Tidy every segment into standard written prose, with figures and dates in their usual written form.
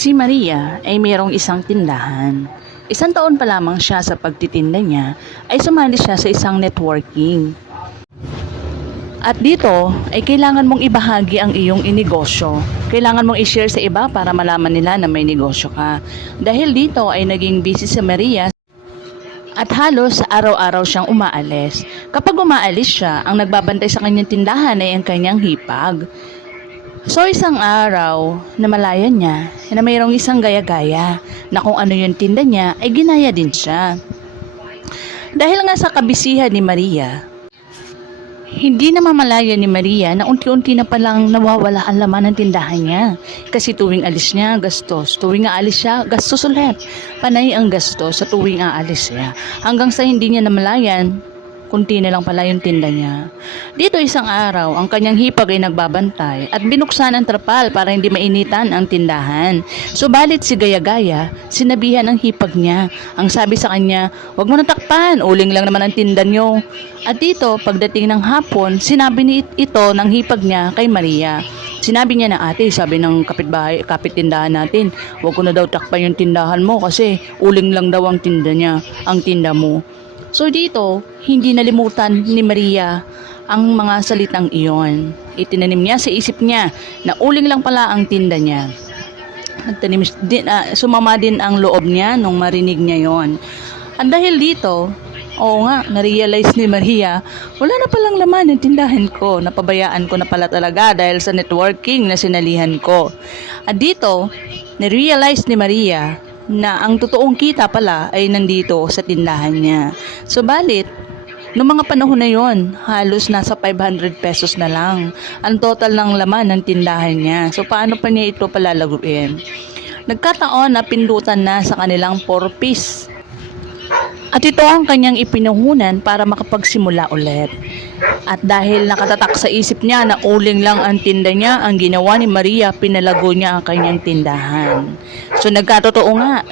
Si Maria ay mayroong isang tindahan. Isang taon pa lamang siya sa pagtitinda niya ay sumali siya sa isang networking. At dito ay kailangan mong ibahagi ang iyong inegosyo. Kailangan mong i-share sa iba para malaman nila na may negosyo ka. Dahil dito ay naging busy si Maria at halos araw-araw siyang umaalis. Kapag umaalis siya, ang nagbabantay sa kanyang tindahan ay ang kanyang hipag. So isang araw, namalayan niya na mayroong isang gaya-gaya na kung ano yung tinda niya ay ginaya din siya. Dahil nga sa kabisihan ni Maria, hindi na mamalaya ni Maria na unti-unti na palang nawawala ang laman ng tindahan niya. Kasi tuwing alis niya, gastos. Tuwing aalis siya, gastos ulit. Panay ang gastos sa tuwing aalis siya. Hanggang sa hindi niya namalayan, kunti na lang pala yung tinda niya. Dito isang araw, ang kanyang hipag ay nagbabantay at binuksan ang trapal para hindi mainitan ang tindahan. Subalit si Gaya-Gaya, sinabihan ang hipag niya. Ang sabi sa kanya, "Huwag mo natakpan, uling lang naman ang tinda niyo." At dito, pagdating ng hapon, sinabi ni ito ng hipag niya kay Maria. Sinabi niya na, "Ate, sabi ng kapit tindahan natin, huwag ko na daw takpan yung tindahan mo kasi uling lang daw ang tinda mo." So dito, hindi nalimutan ni Maria ang mga salitang iyon. Itinanim niya sa isip niya na uling lang pala ang tinda niya. Sumama din ang loob niya nung marinig niya yon. At dahil dito, oo nga, na-realize ni Maria, wala na palang laman yung tindahan ko. Napabayaan ko na pala talaga dahil sa networking na sinalihan ko. At dito, na-realize ni Maria na ang totoong kita pala ay nandito sa tindahan niya. Subalit, noong mga panahon na yon, halos nasa 500 pesos na lang ang total ng laman ng tindahan niya. So paano pa niya ito palalaguin? Nagkataon na pindutan na sa kanilang 4-piece. At ito ang kanyang ipinuhunan para makapagsimula ulit. At dahil nakatatak sa isip niya na uling lang ang tinda niya, ang ginawa ni Maria, pinalago niya ang kanyang tindahan. So nagkatotoo nga,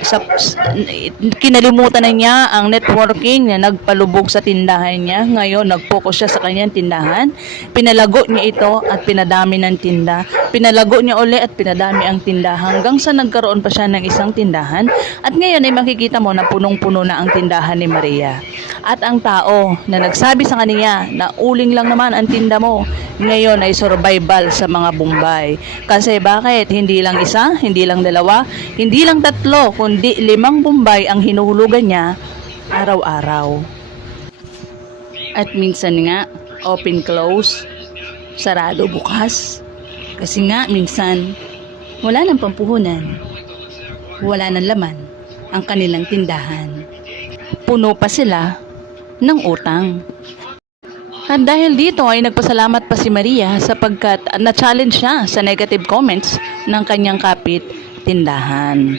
kinalimutan na niya ang networking na nagpalubog sa tindahan niya. Ngayon, nag-focus siya sa kanyang tindahan. Pinalago niya ito at pinadami ng tinda. Pinalago niya uli at pinadami ang tinda hanggang sa nagkaroon pa siya ng isang tindahan. At ngayon ay makikita mo na punong-puno na ang tindahan ni Maria. At ang tao na nagsabi sa kanya na uling lang naman ang tinda mo, ngayon ay survival sa mga Bombay. Kasi bakit? Hindi lang isa, hindi lang dalawa, hindi lang 3, kundi 5 Bombay ang hinuhulugan niya araw-araw. At minsan nga, open-close, sarado bukas. Kasi nga minsan, wala nang pampuhunan, wala nang laman ang kanilang tindahan. Puno pa sila ng utang. At dahil dito ay nagpasalamat pa si Maria sapagkat na-challenge siya sa negative comments ng kanyang kapit tindahan.